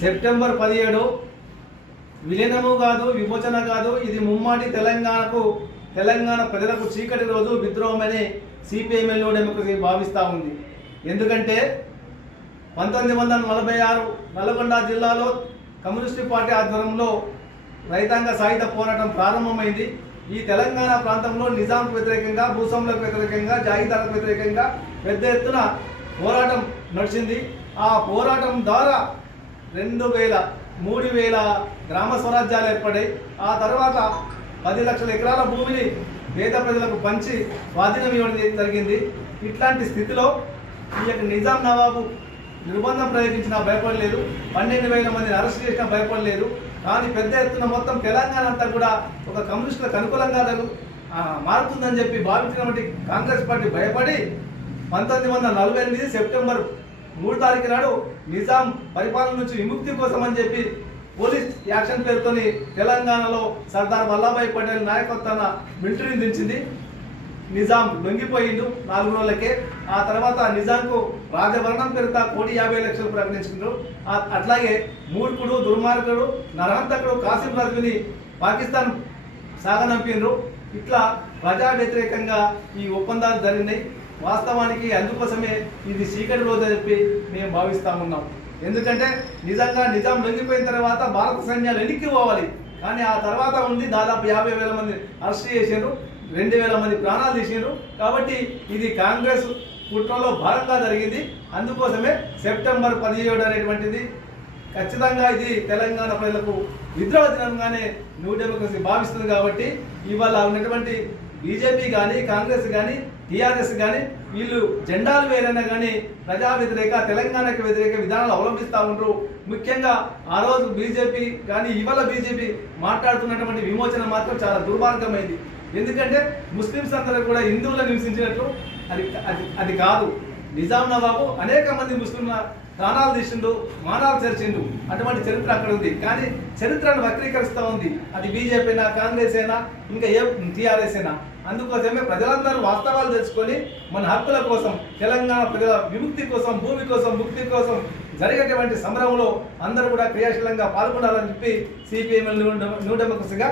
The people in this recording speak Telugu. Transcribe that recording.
సెప్టెంబర్ పదిహేడు. విలీనము కాదు విమోచన కాదు. ఇది ముమ్మాటి తెలంగాణకు తెలంగాణ ప్రజలకు చీకటి రోజు విద్రోహమని సిపిఎంఎల్ఓ డెమోక్రసీ భావిస్తూ ఉంది. ఎందుకంటే పంతొమ్మిది వందల నలభై ఆరు నల్గొండ జిల్లాలో కమ్యూనిస్టు పార్టీ ఆధ్వర్యంలో రైతాంగ సాయుధ పోరాటం ప్రారంభమైంది. ఈ తెలంగాణ ప్రాంతంలో నిజాంకు వ్యతిరేకంగా భూస్వాములకు వ్యతిరేకంగా జాగీదారులకు వ్యతిరేకంగా పెద్ద ఎత్తున పోరాటం నడిచింది. ఆ పోరాటం ద్వారా రెండు వేల మూడు వేల గ్రామ స్వరాజ్యాలు ఏర్పడాయి. ఆ తర్వాత పది లక్షల ఎకరాల భూమిని పేద ప్రజలకు పంచి స్వాధీనం ఇవ్వడం జరిగింది. ఇట్లాంటి స్థితిలో ఈ యొక్క నిజాం నవాబు నిర్బంధం ప్రయోగించినా భయపడలేదు. పన్నెండు వేల మందిని అరెస్ట్ చేసినా భయపడలేదు. కానీ పెద్ద ఎత్తున మొత్తం తెలంగాణ అంతా కూడా ఒక కమ్యూనిస్టులకు అనుకూలంగా మారుతుందని చెప్పి భావించినటువంటి కాంగ్రెస్ పార్టీ భయపడి పంతొమ్మిది వందల నలభై ఎనిమిది సెప్టెంబర్ మూడు తారీఖు నాడు నిజాం పరిపాలన నుంచి విముక్తి కోసం అని చెప్పి పోలీస్ యాక్షన్ పేరుతోని తెలంగాణలో సర్దార్ వల్లభాయ్ పటేల్ నాయకత్వాన మిలిటరీని దించింది నిజాం లొంగిపోయిండు నాలుగు రోజులకే. ఆ తర్వాత నిజాంకు రాజభరణం పేరుత కోటి యాభై లక్షలు ప్రకటించుకున్నారు. అట్లాగే మూర్ఖుడు దుర్మార్గుడు నరహంతకుడు కాసిం రజుని పాకిస్తాన్ సాగనంపినరు. ఇట్లా ప్రజా వ్యతిరేకంగా ఈ ఒప్పందాలు జరిగినాయి. వాస్తవానికి అందుకోసమే ఇది చీకటి రోజు అని చెప్పి మేము భావిస్తా ఉన్నాం ఎందుకంటే నిజంగా నిజాం లొంగిపోయిన తర్వాత భారత సైన్యాలు వెనక్కి పోవాలి. కానీ ఆ తర్వాత ఉంది దాదాపు యాభై వేల మంది అరెస్ట్ చేశారు రెండు వేల మంది ప్రాణాలు తీసారు కాబట్టి ఇది కాంగ్రెస్ కుట్రలో భాగంగా జరిగింది. అందుకోసమే సెప్టెంబర్ పదిహేడు అనేటువంటిది ఖచ్చితంగా ఇది తెలంగాణ ప్రజలకు విద్రోహ దినంగానే న్యూ డెమోక్రసీ భావిస్తుంది కాబట్టి ఇవాళ ఉన్నటువంటి బీజేపీ కానీ కాంగ్రెస్ కానీ టీఆర్ఎస్ కానీ వీళ్ళు జెండాలు వేరైనా కానీ ప్రజా వ్యతిరేక తెలంగాణకు వ్యతిరేక విధానాలు అవలంబిస్తూ ఉంటారు ముఖ్యంగా ఆ రోజు బీజేపీ కానీ ఇవాళ బీజేపీ మాట్లాడుతున్నటువంటి విమోచన మాత్రం చాలా దుర్మార్గమైంది. ఎందుకంటే ముస్లిమ్స్ అందరూ కూడా హిందువులను హింసించినట్లు అది అది అది కాదు. నిజాం నవాబు అనేక మంది ముస్లింల దానాలు తీసిండు మానాలు తెరిచిండు అటువంటి చరిత్ర అక్కడ ఉంది కానీ చరిత్రను వక్రీకరిస్తూ ఉంది అది బీజేపీ అయినా కాంగ్రెస్ అయినా ఇంకా ఏ టీఆర్ఎస్ అయినా అందుకోసమే ప్రజలందరూ వాస్తవాలు తెలుసుకొని మన హక్కుల కోసం తెలంగాణ ప్రజల విముక్తి కోసం భూమి కోసం ముక్తి కోసం జరిగేటువంటి సంబరంలో అందరూ కూడా క్రియాశీలంగా పాల్గొనాలని చెప్పి సిపిఎంఎల్ న్యూ డెమోక్రసీగా